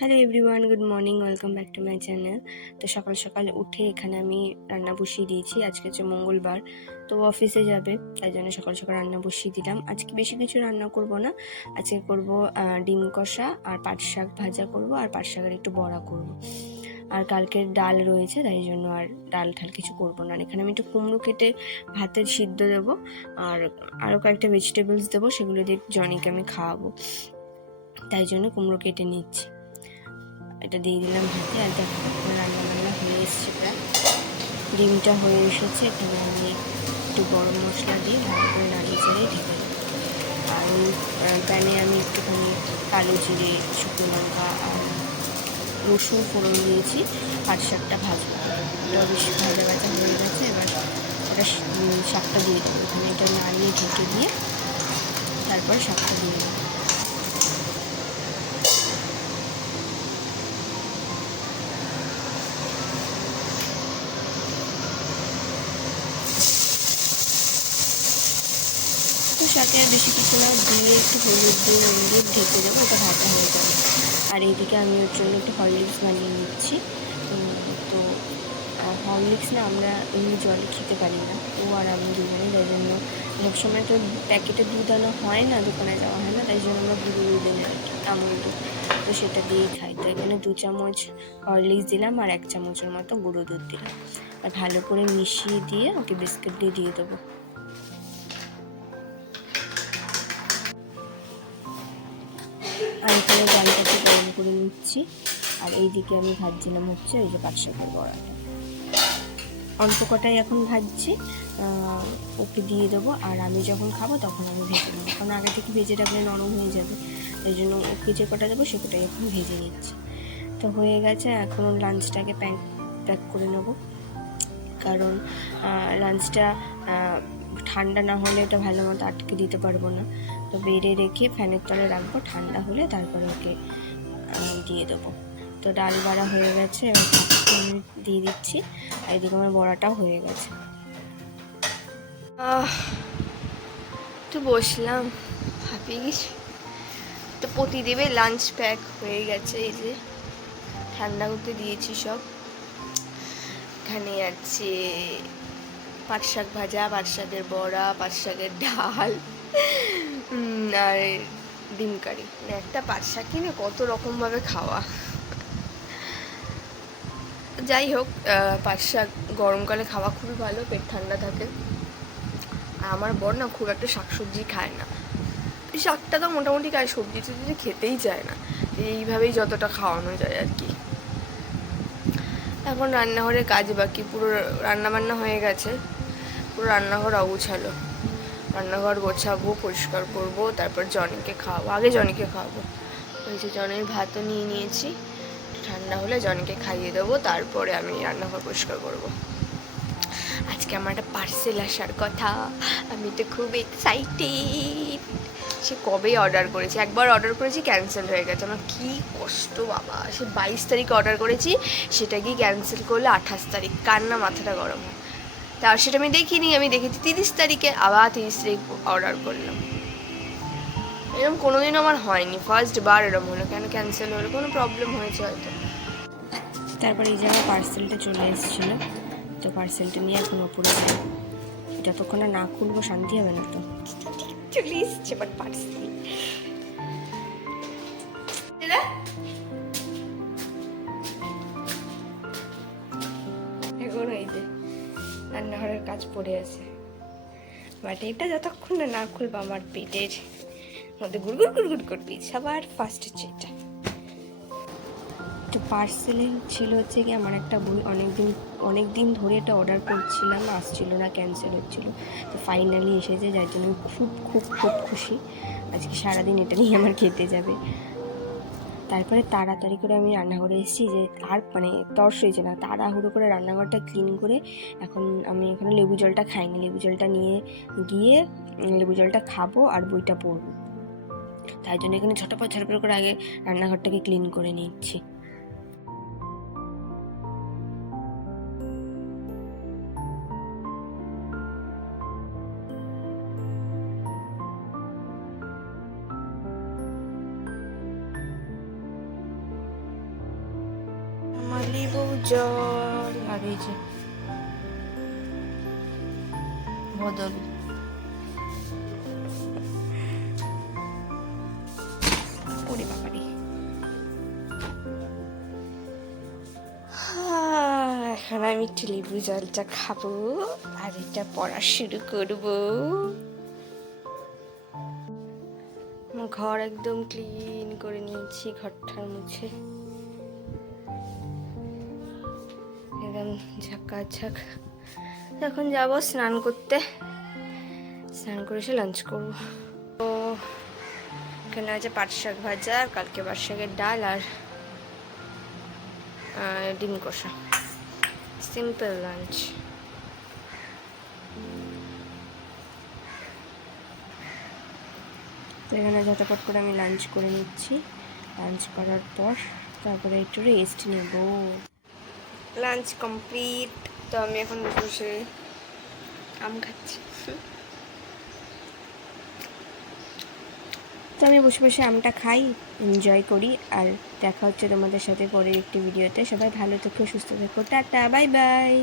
Hello everyone, good morning, welcome back to my channel. তো সকাল সকাল উঠে এখানে আমি রান্না বসিয়ে দিয়েছি। আজকে হচ্ছে মঙ্গলবার, তো অফিসে যাবে, তাই জন্য সকাল সকাল রান্না বসিয়ে দিলাম। আজকে বেশি কিছু রান্না করব না, আজকে করব ডিম কষা আর পাট শাক ভাজা করব, আর পাট শাকের একটু বড়া করব। আর কালকের ডাল রয়েছে, তাই জন্য আর ডাল ঠাল কিছু করবো না। আর এখানে আমি একটু কুমড়ো কেটে ভাতের সিদ্ধ দেবো, আর আরও কয়েকটা ভেজিটেবলস দেবো, সেগুলো দিয়ে জনিকে আমি খাওয়াবো, তাই জন্য কুমড়ো কেটে নিচ্ছি। এটা দিয়ে দিলাম ভাতে। আর দেখো রান্না বান্না হয়ে এসছে, প্রায় ডিমটা হয়ে এসেছে। এখানে আমি একটু গরম মশলা দিয়ে ভালো করে নাড়িয়ে চেড়ে ঢেকে দেবো। আর ওই প্যানে আমি একটুখানি কালো জিরে, শুকনো লঙ্কা আর রসুন ফোড়ন দিয়েছি। পাট শাকটা ভাজবো, এটা বেশ ভাজা ভাজা হয়ে গেছে। এবার এটা শাকটা দিয়ে দেবো এখানে, এটা নাড়িয়ে ঢেকে দিয়ে তারপর শাকটা দিয়ে দেবো। তো শাকে আর বেশি কিছু না দিয়ে একটু হলুদ দিয়ে নুন দিয়ে ঢেকে দেবো, এটা ভাজা হয়ে যাবে। আর এইদিকে আমি ওর জন্য একটু হরলিক্স বানিয়ে নিচ্ছি। তো হরলিক্স না আমরা এমনি জলে খেতে পারি না, ও আর আমি দুজনে, তাই জন্য সবসময় তো প্যাকেটের দুধ আনা হয় না, দোকানে যাওয়া হয় না, তাই জন্য আমরা গুঁড়ো দুধ এনে রাখি, আমুল দুধ, তো সেটা দিয়েই খাই। তো এখানে 2 চামচ হরলিক্স দিলাম আর 1 চামচের মতো গুঁড়ো দুধ দিলাম, আর ভালো করে মিশিয়ে দিয়ে ওকে বিস্কিট দিয়ে দেবো। আর এখানে ডালটাকে গরম করে নিচ্ছি। আর এইদিকে আমি ভাজছিলাম হচ্ছে ওই যে পাট শাকের বড়াটা, অল্প কটাই এখন ভাজছি, ওকে দিয়ে দেবো। আর আমি যখন খাবো তখন আমি ভেজে নেবো, কারণ আগে থেকে ভেজে রাখলে নরম হয়ে যাবে, তাই জন্য ওকে যে কটা দেবো সে কটাই এখন ভেজে নিচ্ছি। তো হয়ে গেছে, এখন লাঞ্চটাকে প্যাক করে নেবো, কারণ লাঞ্চটা ঠান্ডা না হলে এটা ভালো মতো আটকে দিতে পারবো না। তো বেড়ে রেখে ফ্যানের তলে রাখবো, ঠান্ডা হলে তারপরে ওকে দিয়ে দেবো। তো ডাল বাড়া হয়ে গেছে, এবার আমি দিয়ে দিচ্ছি। আর এদিকে আমার বড়াটাও হয়ে গেছে। তো বসলাম, হাঁপিয়ে গেছি। তো প্রতিদেবের লাঞ্চ প্যাক হয়ে গেছে, এই যে ঠান্ডা করতে দিয়েছি সব। এখানে আছে পাট শাক ভাজা, পাট শাকের বড়া, পাট শাকের ডাল আর ডিম কারি। মানে একটা পাট শাক কিনে কত রকমভাবে খাওয়া। যাই হোক, পাট শাক গরমকালে খাওয়া খুবই ভালো, পেট ঠান্ডা থাকে। আর আমার বর না খুব একটা শাকসবজি খায় না, এই শাকটা তো মোটামুটি খায়, সবজি টবজি খেতেই চায় না। এইভাবেই যতটা খাওয়ানো যায় আর কি। এখন রান্নাঘরে কাজ বাকি, পুরো রান্নাবান্না হয়ে গেছে, পুরো রান্নাঘর অগোছালো। রান্নাঘর গোছাবো, পরিষ্কার করবো, তারপর জনিকে খাওয়াবো। আগে জনিকে খাওয়াবো, ওই যে জনের ভাতও নিয়ে নিয়েছি, ঠান্ডা হলে জনিকে খাইয়ে দেবো, তারপরে আমি রান্নাঘর পরিষ্কার করবো। আজকে আমার একটা পার্সেল আসার কথা, আমি তো খুব এক্সাইটেড। সে কবে অর্ডার করেছি, একবার অর্ডার করেছি, ক্যান্সেল হয়ে গেছে। আমার কী কষ্ট বাবা, সে 22 তারিখে অর্ডার করেছি, সেটা কি ক্যান্সেল করলে 28 তারিখ, কার না মাথাটা গরম হয়। তা সেটা আমি দেখিনি, আমি দেখেছি 30 তারিখে, আবার 30 তারিখ অর্ডার করলাম। এরকম কোনোদিনও আমার হয়নি, ফার্স্ট বার এরকম হলো। কেন ক্যান্সেল হলো, কোনো প্রবলেম হয়েছে হয়তো। তারপরে এই যে আমার পার্সেলটা চলে এসেছিলো, তো পার্সেলটা নিয়ে এখন ওপরে যাই। যতক্ষণ না খুলবো শান্তি হবে না। তো চলে এসছে বাট পার্সেল। এখন এই যে রান্নাঘরের কাজ পড়ে আছে, বাট এটা যতক্ষণ না খুলবো আমার পেটের মধ্যে গুড়গুড় গুড়গুড় করবি। সবার ফার্স্ট হচ্ছে এটা। তো পার্সেলে ছিল হচ্ছে কি আমার একটা বই, অনেক দিন ধরে এটা অর্ডার করছিলাম, আসছিল না, ক্যান্সেল হচ্ছিলো, তো ফাইনালি এসেছে, যার জন্য আমি খুব খুব খুব খুশি। আজকে সারাদিন এটা নিয়ে আমার খেতে যাবে। তারপরে তাড়াতাড়ি করে আমি রান্নাঘরে এসেছি, যে আর মানে তর্স হয়েছে না, তাড়াহুড়ো করে রান্নাঘরটা ক্লিন করে এখন আমি এখানে লেবু জলটা খাইনি, লেবু জলটা নিয়ে গিয়ে লেবু জলটা খাবো আর বইটা পড়বো, তাই জন্য এখানে ঝটপট করে আগে রান্নাঘরটাকে ক্লিন করে নিচ্ছি। জল আর এই যে বদল। ওরে বাবারে, এখন আমি একটু লেবু জলটা খাবো আর এটা পড়া শুরু করবো। ঘর একদম ক্লিন করে নিয়েছি, ঘরটা মুছে একদম ঝাঁকাঝাক। এখন যাব স্নান করতে, স্নান করে এসে লাঞ্চ করবো। তো এখানে আছে পাট শাক ভাজা, আর কালকে পাট শাকের ডাল আর ডিম কষা, সিম্পল লাঞ্চ। তো এখানে ঝটাপট করে আমি লাঞ্চ করে নিচ্ছি। লাঞ্চ করার পর তারপরে একটু রেস্ট নেব। Lunch complete. তো আমি এখন বসে আম খাচ্ছি। তো আমি বসে বসে আমটা খাই, এনজয় করি। আর দেখা হচ্ছে তোমাদের সাথে পরের একটি ভিডিওতে। সবাই ভালো থেকো, সুস্থ থেকো, টাটা, বাই বাই।